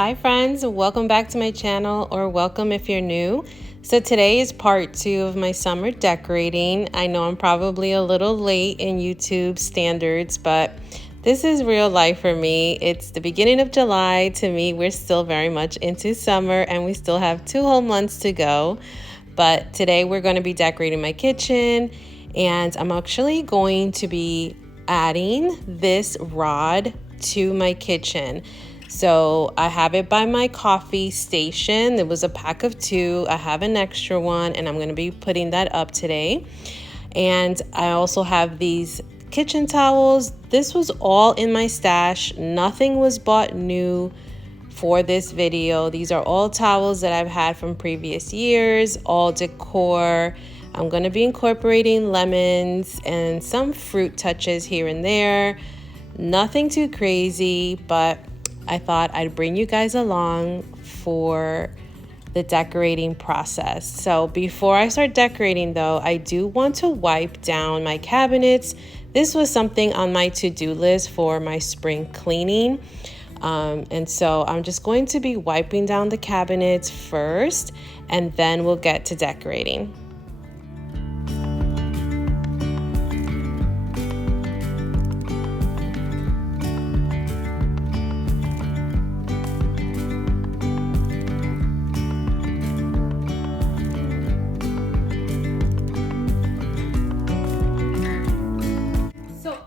Hi friends, welcome back to my channel, or welcome if you're new. So today is part 2 of my summer decorating. I know I'm probably a little late in YouTube standards, but this is real life for me. It's the beginning of July. To me, we're still very much into summer and we still have 2 whole months to go. But today we're going to be decorating my kitchen, and I'm actually going to be adding this rod to my kitchen. So I have it by my coffee station. It was a pack of 2. I have an extra one and I'm going to be putting that up today. And I also have these kitchen towels. This was all in my stash. Nothing was bought new for this video. These are all towels that I've had from previous years, all decor. I'm going to be incorporating lemons and some fruit touches here and there. Nothing too crazy, but I thought I'd bring you guys along for the decorating process. So before I start decorating though, I do want to wipe down my cabinets. This was something on my to-do list for my spring cleaning. And so I'm just going to be wiping down the cabinets first, and then we'll get to decorating.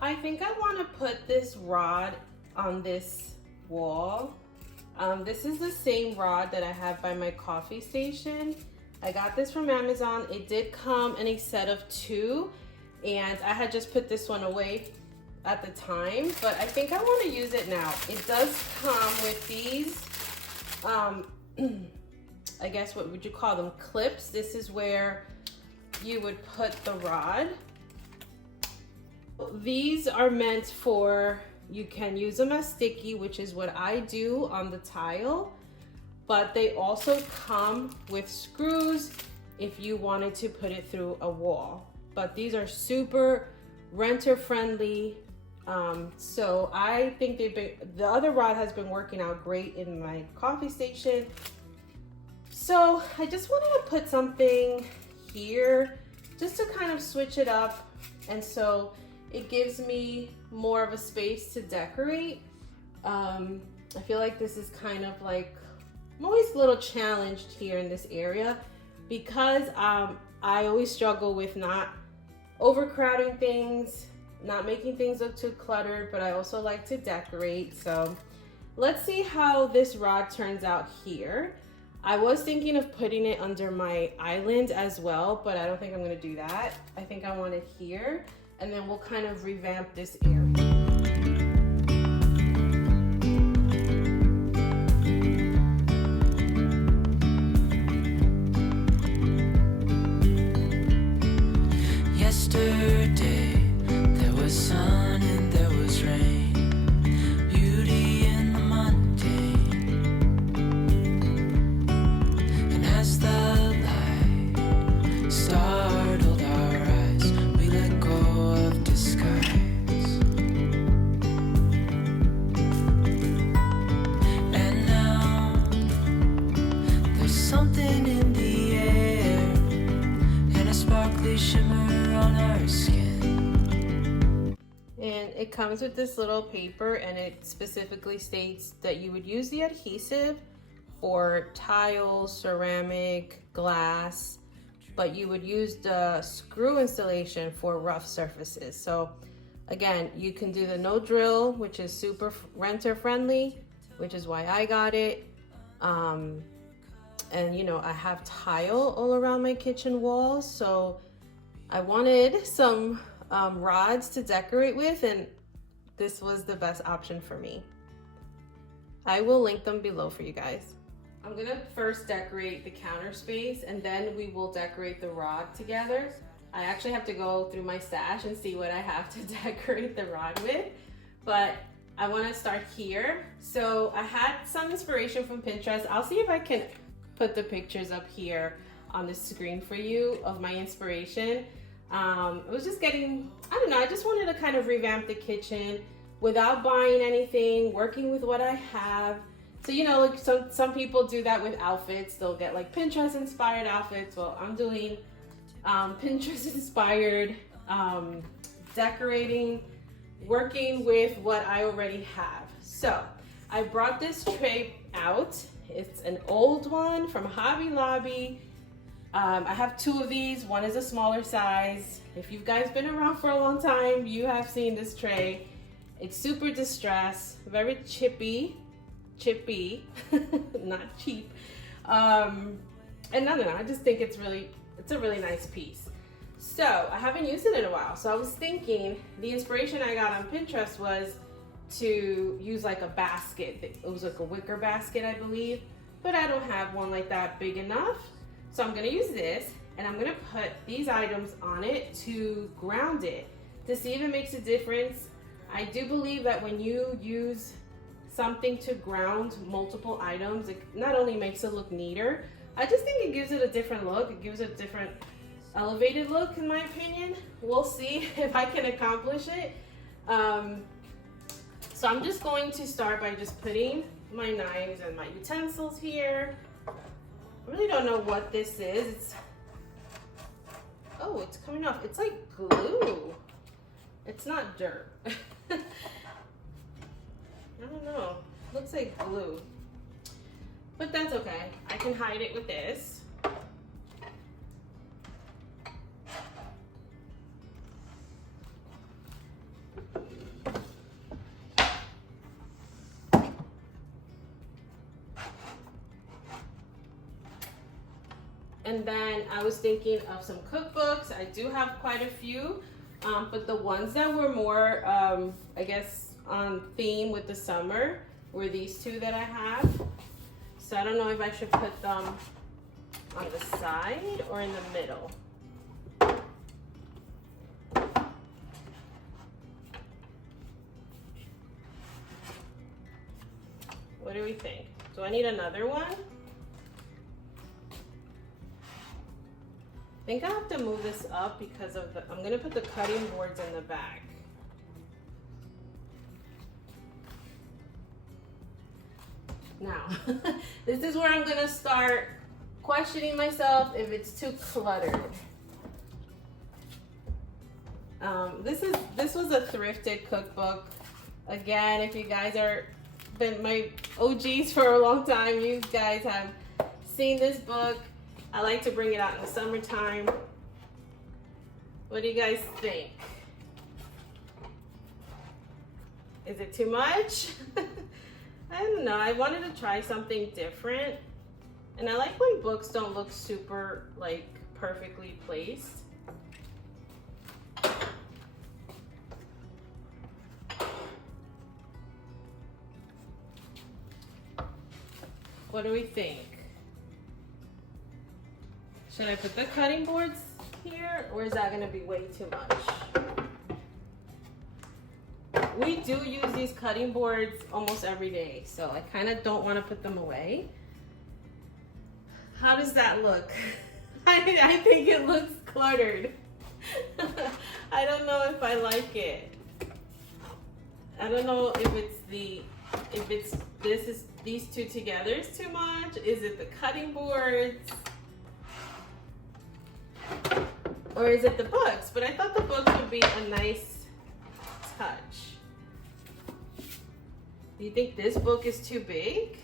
I think I want to put this rod on this wall. This is the same rod that I have by my coffee station. I got this from Amazon. It did come in a set of 2, and I had just put this one away at the time, but I think I want to use it now. It does come with these, I guess what would you call them, clips. This is where you would put the rod. These are meant for, you can use them as sticky, which is what I do on the tile, but they also come with screws if you wanted to put it through a wall. But these are super renter friendly. So I think the other rod has been working out great in my coffee station. So I just wanted to put something here just to kind of switch it up, and so it gives me more of a space to decorate. I feel like this is kind of like, I'm always a little challenged here in this area because I always struggle with not overcrowding things, not making things look too cluttered, but I also like to decorate. So let's see how this rod turns out here. I was thinking of putting it under my island as well, but I don't think I'm gonna do that. I think I want it here, and then we'll kind of revamp this area. Yesterday, there was sun and there was rain, beauty in the mundane. And as the light startled our eyes, we let go of disguise. And now there's something in the air and a sparkly shimmer on our skin. And it comes with this little paper, and it specifically states that you would use the adhesive for tile, ceramic, glass, but you would use the screw installation for rough surfaces. So again, you can do the no drill, which is super renter friendly, which is why I got it. And you know, I have tile all around my kitchen walls, so I wanted some rods to decorate with, and this was the best option for me. I will link them below for you guys. I'm gonna first decorate the counter space, and then we will decorate the rod together. I actually have to go through my stash and see what I have to decorate the rod with, but I wanna start here. So I had some inspiration from Pinterest. I'll see if I can put the pictures up here on the screen for you of my inspiration. It was just getting, I don't know, I just wanted to kind of revamp the kitchen without buying anything, working with what I have. So, you know, like some people do that with outfits. They'll get like Pinterest inspired outfits. Well, I'm doing Pinterest inspired decorating, working with what I already have. So I brought this tray out. It's an old one from Hobby Lobby. I have two of these. One is a smaller size. If you guys been around for a long time, you have seen this tray. It's super distressed, very chippy, not cheap. And no, I just think it's a really nice piece. So I haven't used it in a while. So I was thinking the inspiration I got on Pinterest was to use like a basket. It was like a wicker basket, I believe, but I don't have one like that big enough. So I'm gonna use this and I'm gonna put these items on it to ground it, to see if it makes a difference. I do believe that when you use something to ground multiple items, it not only makes it look neater, I just think it gives it a different look. It gives it a different elevated look, in my opinion. We'll see if I can accomplish it. So I'm just going to start by just putting my knives and my utensils here. I really don't know what this is. Oh, it's coming off. It's like glue. It's not dirt. I don't know. Looks like glue. But that's okay. I can hide it with this. And then I was thinking of some cookbooks. I do have quite a few, but the ones that were more, I guess, on theme with the summer were these two that I have. So I don't know if I should put them on the side or in the middle. What do we think? Do I need another one? I think I have to move this up because of I'm gonna put the cutting boards in the back. Now, this is where I'm gonna start questioning myself if it's too cluttered. This was a thrifted cookbook. Again, if you guys are been my OGs for a long time, you guys have seen this book. I like to bring it out in the summertime. What do you guys think? Is it too much? I don't know. I wanted to try something different. And I like when books don't look super, like, perfectly placed. What do we think? Should I put the cutting boards here, or is that gonna be way too much? We do use these cutting boards almost every day, so I kind of don't want to put them away. How does that look? I think it looks cluttered. I don't know if I like it. I don't know if these two together is too much. Is it the cutting boards? Or is it the books? But I thought the books would be a nice touch. Do you think this book is too big?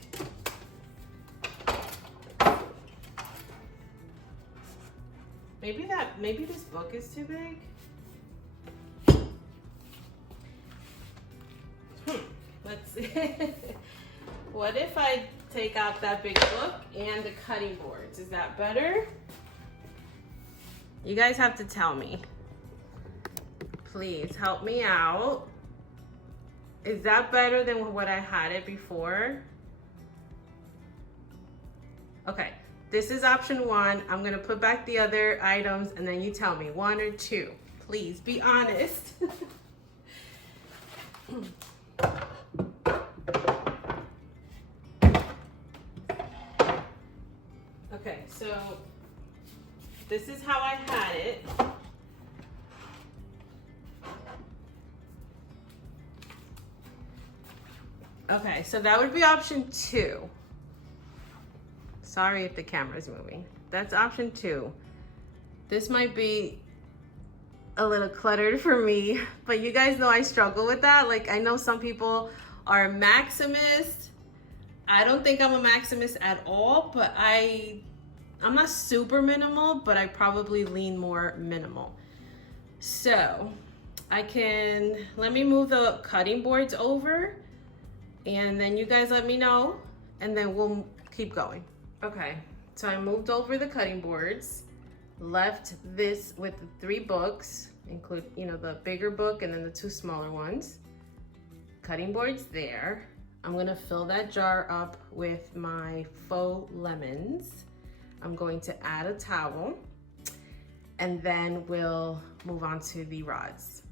Maybe this book is too big? Let's see. What if I take out that big book and the cutting boards? Is that better? You guys have to tell me. Please help me out. Is that better than what I had it before? Okay, this is option 1. I'm gonna put back the other items and then you tell me 1 or 2. Please be honest. Okay, so this is how I had it. Okay, so that would be option 2. Sorry if the camera's moving. That's option 2. This might be a little cluttered for me, but you guys know I struggle with that. Like, I know some people are maximist. I don't think I'm a maximist at all, but I'm not super minimal, but I probably lean more minimal. So let me move the cutting boards over, and then you guys let me know, and then we'll keep going. Okay, so I moved over the cutting boards, left this with the 3 books, include, the bigger book and then the 2 smaller ones. Cutting boards there. I'm gonna fill that jar up with my faux lemons. I'm going to add a towel, and then we'll move on to the rods.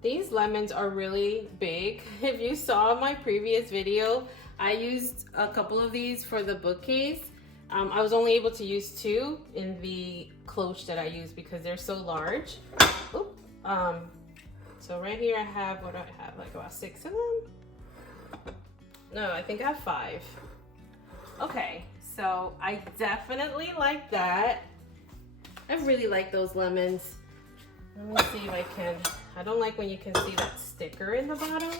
These lemons are really big. If you saw my previous video, I used a couple of these for the bookcase. I was only able to use 2 in the cloche that I use because they're so large. Oop. So right here I have, what do I have? Like about 6 of them? No, I think I have 5. Okay, so I definitely like that. I really like those lemons. Let me see if I can. I don't like when you can see that sticker in the bottom.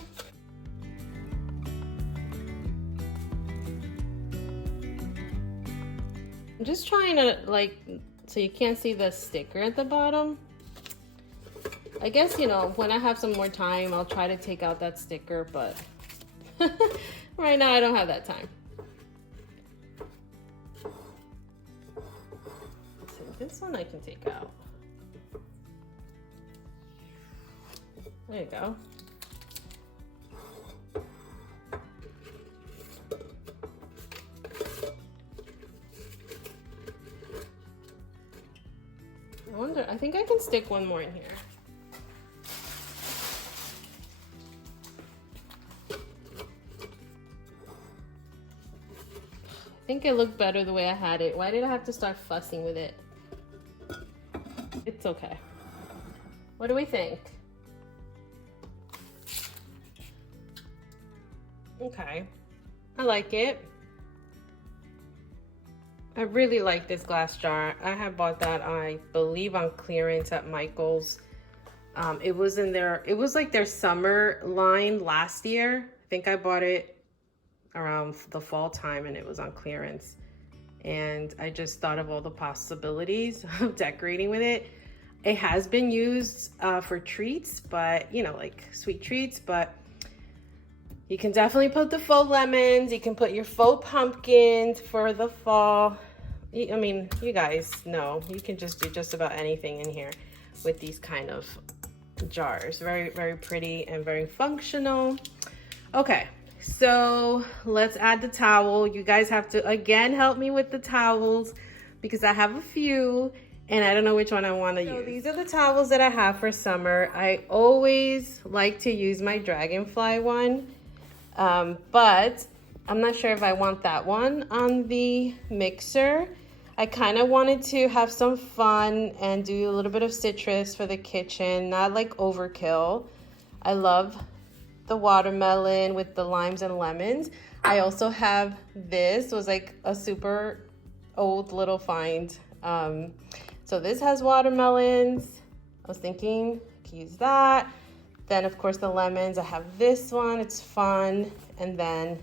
I'm just trying to, so you can't see the sticker at the bottom. I guess, when I have some more time, I'll try to take out that sticker, but right now I don't have that time. So this one I can take out. There you go. I think I can stick one more in here. I think it looked better the way I had it. Why did I have to start fussing with it? It's okay. What do we think? Okay, I like it. I really like this glass jar. I have bought that, I believe, on clearance at Michael's. It was in their, it was like their summer line last year. I think I bought it around the fall time and it was on clearance. And I just thought of all the possibilities of decorating with it. It has been used for treats, but like sweet treats, but you can definitely put the faux lemons. You can put your faux pumpkins for the fall. I mean, you guys know you can just do just about anything in here with these kind of jars. Very, very pretty and very functional. Okay, so let's add the towel. You guys have to, again, help me with the towels because I have a few and I don't know which one I want to use. So these are the towels that I have for summer. I always like to use my dragonfly one. But I'm not sure if I want that one on the mixer. I kind of wanted to have some fun and do a little bit of citrus for the kitchen, not like overkill. I love the watermelon with the limes and lemons. I also have this, was like a super old little find. So this has watermelons. I was thinking I could use that. Then of course the lemons, I have this one, it's fun. And then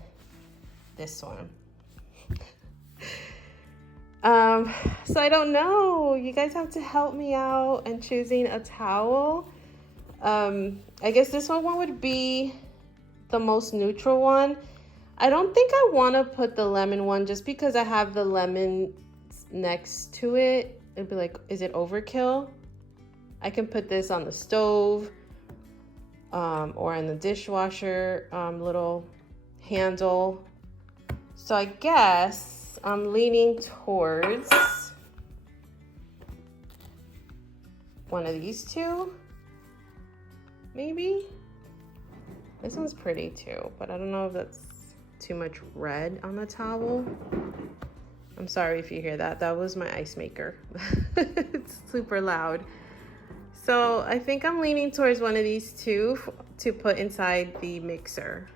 this one. So I don't know, you guys have to help me out in choosing a towel. I guess this one would be the most neutral one. I don't think I want to put the lemon one just because I have the lemon next to it. It'd be like, is it overkill? I can put this on the stove or in the dishwasher little handle. So I guess I'm leaning towards one of these two, maybe. This one's pretty too, but I don't know if that's, too much red on the towel. I'm sorry if you hear that. That was my ice maker. It's super loud. So I think I'm leaning towards one of these two to put inside the mixer.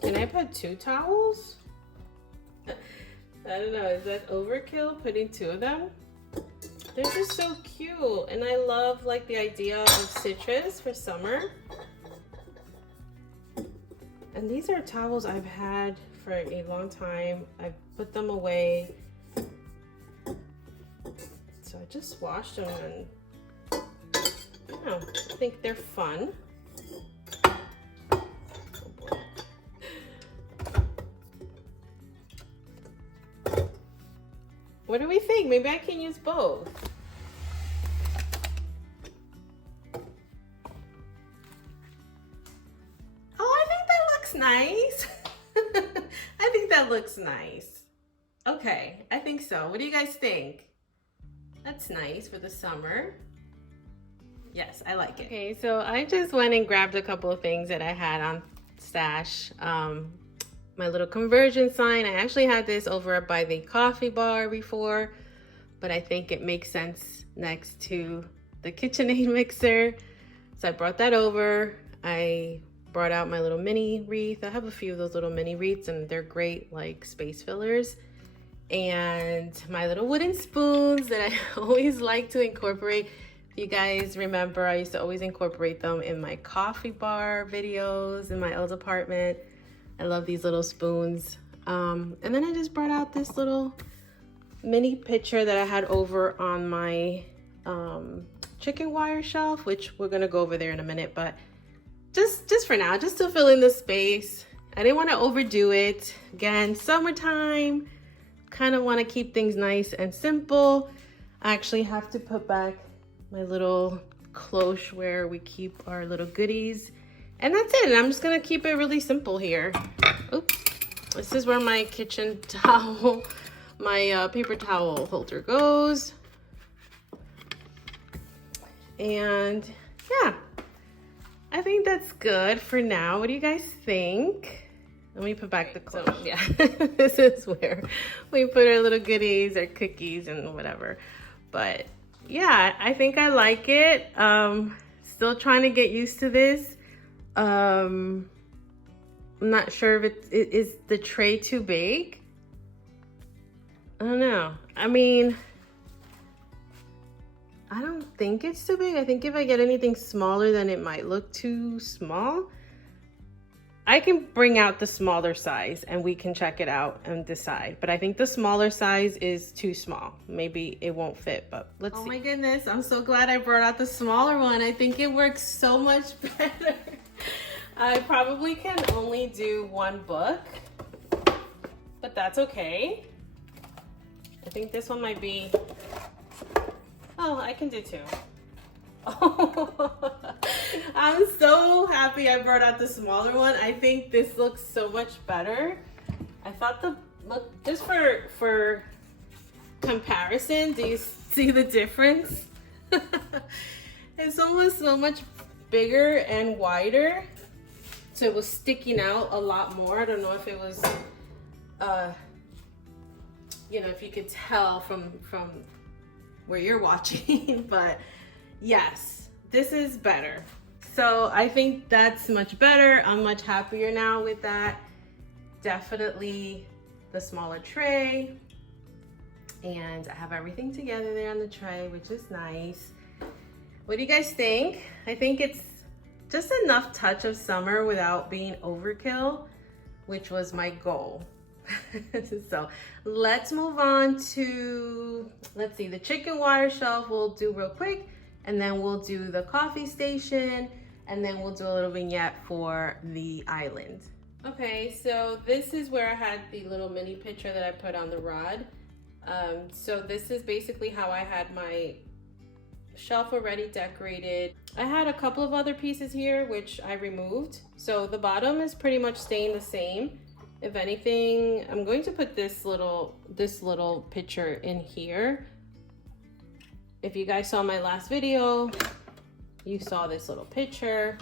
Can I put 2 towels? I don't know, is that overkill putting 2 of them? They're just so cute, and I love like the idea of citrus for summer. And these are towels I've had for a long time. I've put them away. So I just washed them, and I think they're fun. What do we think? Maybe I can use both. Oh, I think that looks nice. I think that looks nice. Okay, I think so. What do you guys think? That's nice for the summer. Yes, I like it. Okay, so I just went and grabbed a couple of things that I had on stash. My little conversion sign. I actually had this over by the coffee bar before, but I think it makes sense next to the KitchenAid mixer. So I brought that over. I brought out my little mini wreath. I have a few of those little mini wreaths, and they're great like space fillers. And my little wooden spoons that I always like to incorporate. If you guys remember, I used to always incorporate them in my coffee bar videos in my old apartment. I love these little spoons. And then I just brought out this little mini pitcher that I had over on my chicken wire shelf, which we're gonna go over there in a minute, but just for now, just to fill in the space. I didn't want to overdo it. Again, summertime, kind of want to keep things nice and simple. I actually have to put back my little cloche where we keep our little goodies. And that's it. And I'm just going to keep it really simple here. Oops. This is where my kitchen towel, my paper towel holder goes. And yeah, I think that's good for now. What do you guys think? Let me put back the clothes. So, yeah, this is where we put our little goodies, our cookies, and whatever. But yeah, I think I like it. Still trying to get used to this. I'm not sure if is the tray too big. I don't know. I mean, I don't think it's too big. I think if I get anything smaller, then it might look too small. I can bring out the smaller size and we can check it out and decide. But I think the smaller size is too small. Maybe it won't fit, but let's see. Oh my goodness, I'm so glad I brought out the smaller one. I think it works so much better. I probably can only do one book, but that's okay. I think this one might be, oh, I can do 2. Oh, I'm so happy I brought out the smaller one. I think this looks so much better. I thought look, just for comparison, do you see the difference? It's almost so much bigger and wider. So it was sticking out a lot more. I don't know if it was, you know, if you could tell from where you're watching, but yes, this is better. So I think that's much better. I'm much happier now with that. Definitely the smaller tray. And I have everything together there on the tray, which is nice. What do you guys think? I think it's just enough touch of summer without being overkill, which was my goal. So let's move on to, let's see, the chicken wire shelf we'll do real quick, and then we'll do the coffee station, and then we'll do a little vignette for the island. Okay, so this is where I had the little mini picture that I put on the rod. So this is basically how I had my shelf already decorated. I had a couple of other pieces here which I removed, so the bottom is pretty much staying the same. If anything, I'm going to put this little picture in here. If you guys saw my last video, you saw this little picture.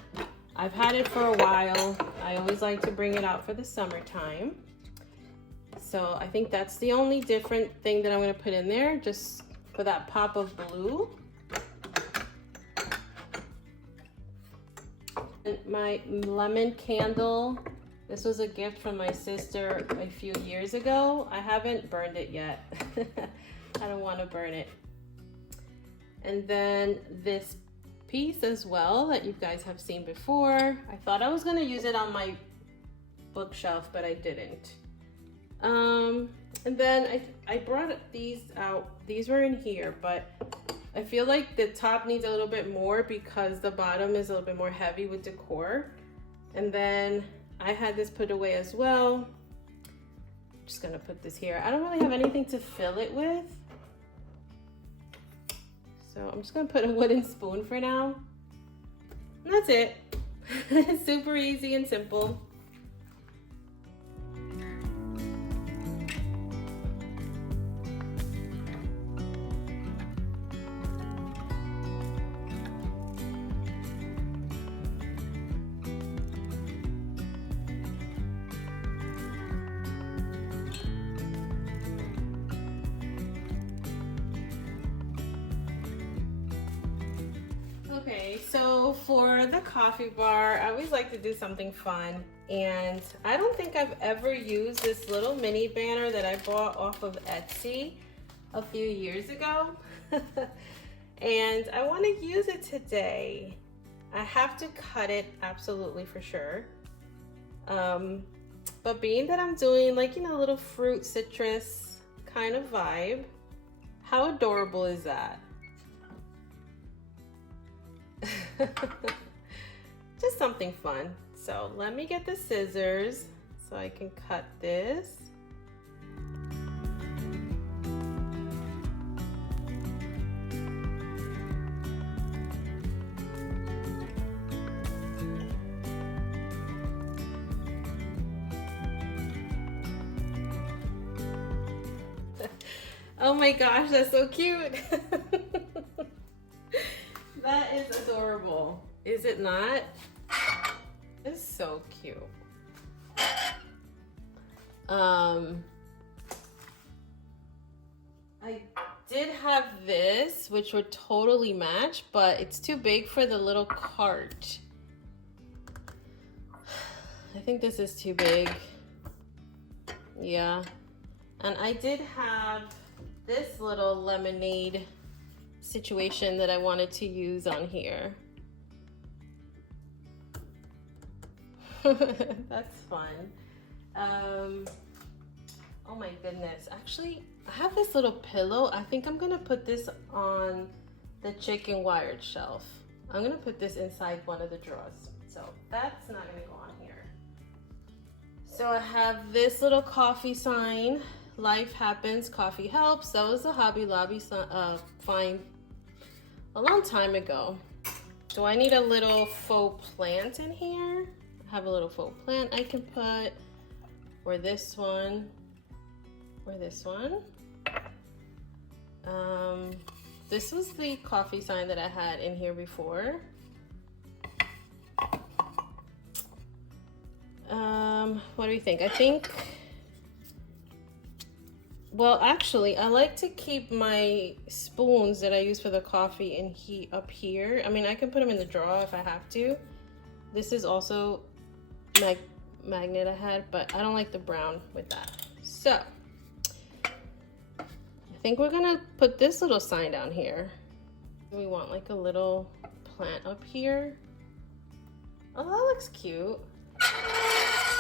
I've had it for a while. I always like to bring it out for the summertime. So I think that's the only different thing that I'm gonna put in there, just for that pop of blue. And my lemon candle. This was a gift from my sister a few years ago. I haven't burned it yet. I don't want to burn it. And then this piece as well that you guys have seen before. I thought I was going to use it on my bookshelf, but I didn't. And then I brought these out. These were in here, but I feel like the top needs a little bit more because the bottom is a little bit more heavy with decor. And then I had this put away as well. I'm just gonna put this here. I don't really have anything to fill it with. So I'm just gonna put a wooden spoon for now. And that's it. Super easy and simple. Okay, so for the coffee bar, I always like to do something fun, and I don't think I've ever used this little mini banner that I bought off of Etsy a few years ago. And I want to use it today. I have to cut it absolutely for sure. But being that I'm doing like, you know, a little fruit citrus kind of vibe, how adorable is that? Just something fun. So let me get the scissors so I can cut this. Oh my gosh, that's so cute. That is adorable. Is it not? It's so cute. I did have this, which would totally match, but it's too big for the little cart. I think this is too big. Yeah. And I did have this little lemonade situation that I wanted to use on here. That's fun. Oh my goodness. Actually, I have this little pillow. I think I'm gonna put this on the chicken wired shelf. I'm gonna put this inside one of the drawers. So that's not gonna go on here. So I have this little coffee sign. Life happens, coffee helps. That was a Hobby Lobby find a long time ago. Do I need a little faux plant in here? I have a little faux plant I can put, or this one, or this one. This was the coffee sign that I had in here before. What do you think? I think, well, actually, I like to keep my spoons that I use for the coffee in up here. I mean, I can put them in the drawer if I have to. This is also magnet I had, but I don't like the brown with that. So, I think we're gonna put this little sign down here. We want like a little plant up here. Oh, that looks cute.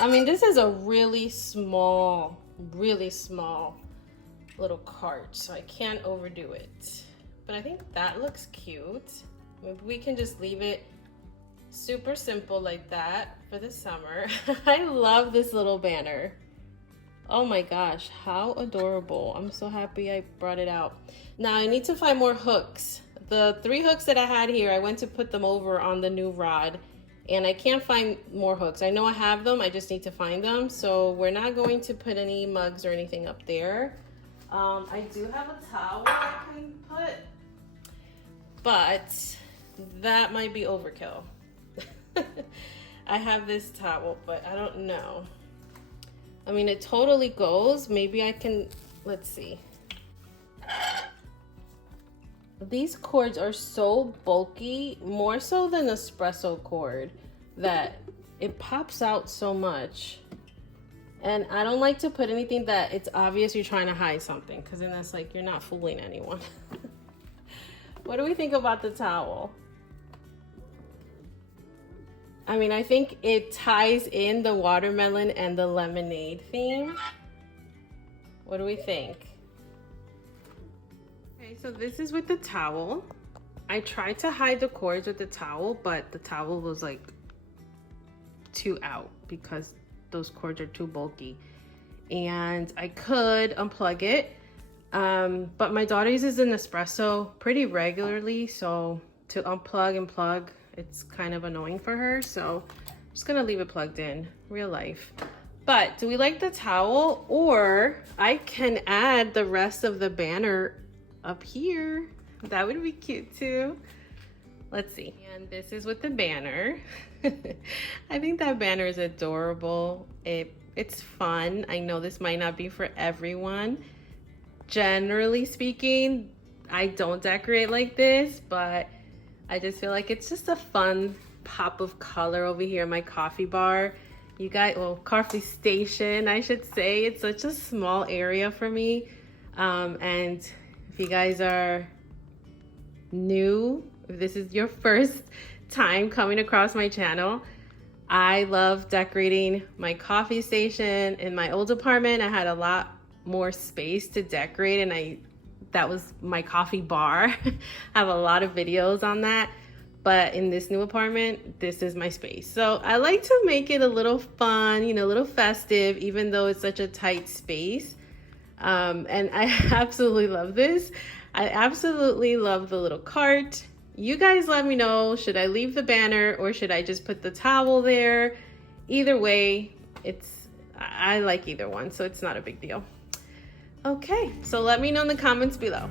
I mean, this is a really small little cart, so I can't overdo it. But I think that looks cute. Maybe we can just leave it super simple like that for the summer. I love this little banner. Oh my gosh, how adorable. I'm so happy I brought it out. Now I need to find more hooks. The 3 hooks that I had here, I went to put them over on the new rod, and I can't find more hooks. I know I have them, I just need to find them. So we're not going to put any mugs or anything up there. I do have a towel I can put, but that might be overkill. I have this towel, but I don't know. I mean, it totally goes. Maybe I can, let's see. These cords are so bulky, more so than espresso cord, that it pops out so much. And I don't like to put anything that it's obvious you're trying to hide something, because then that's like you're not fooling anyone. What do we think about the towel? I mean, I think it ties in the watermelon and the lemonade theme. What do we think? Okay, so this is with the towel. I tried to hide the cords with the towel, but the towel was like too out because those cords are too bulky. And I could unplug it, but my daughter uses an espresso pretty regularly, so to unplug and plug, it's kind of annoying for her. So I'm just gonna leave it plugged in, real life. But do we like the towel, or I can add the rest of the banner up here? That would be cute too. Let's see. And this is with the banner. I think that banner is adorable. It's fun. I know this might not be for everyone. Generally speaking, I don't decorate like this, but I just feel like it's just a fun pop of color over here in my coffee bar. You guys, well, coffee station, I should say. It's such a small area for me. And if you guys are new, if this is your first time coming across my channel, I love decorating my coffee station. In my old apartment, I had a lot more space to decorate, and that was my coffee bar. I have a lot of videos on that, but in this new apartment, this is my space. So I like to make it a little fun, you know, a little festive, even though it's such a tight space. And I absolutely love this. I absolutely love the little cart. You guys let me know, should I leave the banner or should I just put the towel there? Either way, I like either one, so it's not a big deal. Okay, so let me know in the comments below.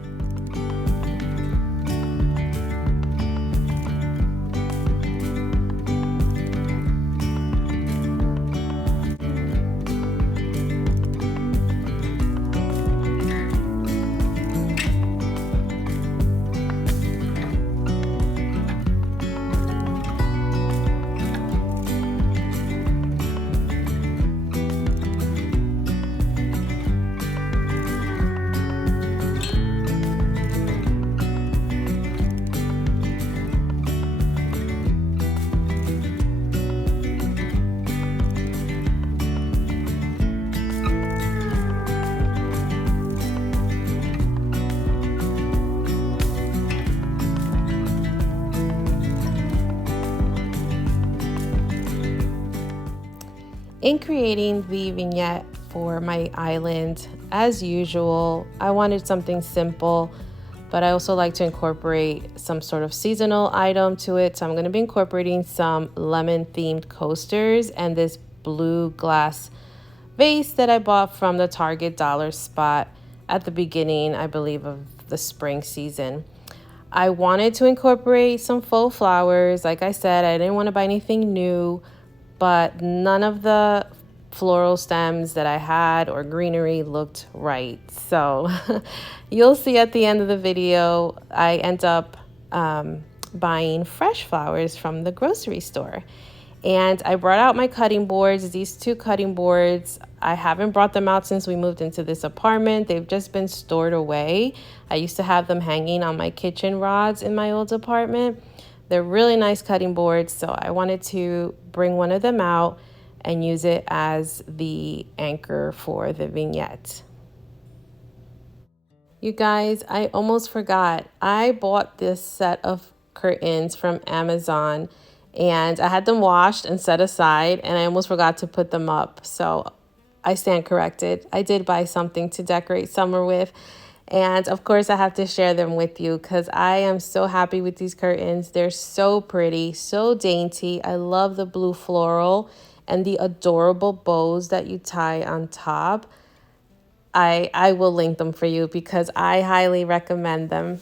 In creating the vignette for my island, as usual, I wanted something simple, but I also like to incorporate some sort of seasonal item to it. So I'm going to be incorporating some lemon themed coasters and this blue glass vase that I bought from the Target dollar spot at the beginning, I believe, of the spring season. I wanted to incorporate some faux flowers. Like I said, I didn't want to buy anything new, but none of the floral stems that I had or greenery looked right. So you'll see at the end of the video, I end up buying fresh flowers from the grocery store. And I brought out my cutting boards, these two cutting boards. I haven't brought them out since we moved into this apartment. They've just been stored away. I used to have them hanging on my kitchen rods in my old apartment. They're really nice cutting boards, so I wanted to bring one of them out and use it as the anchor for the vignette. You guys, I almost forgot. I bought this set of curtains from Amazon, and I had them washed and set aside, and I almost forgot to put them up. So I stand corrected. I did buy something to decorate summer with. And of course, I have to share them with you because I am so happy with these curtains. They're so pretty, so dainty. I love the blue floral and the adorable bows that you tie on top. I will link them for you because I highly recommend them.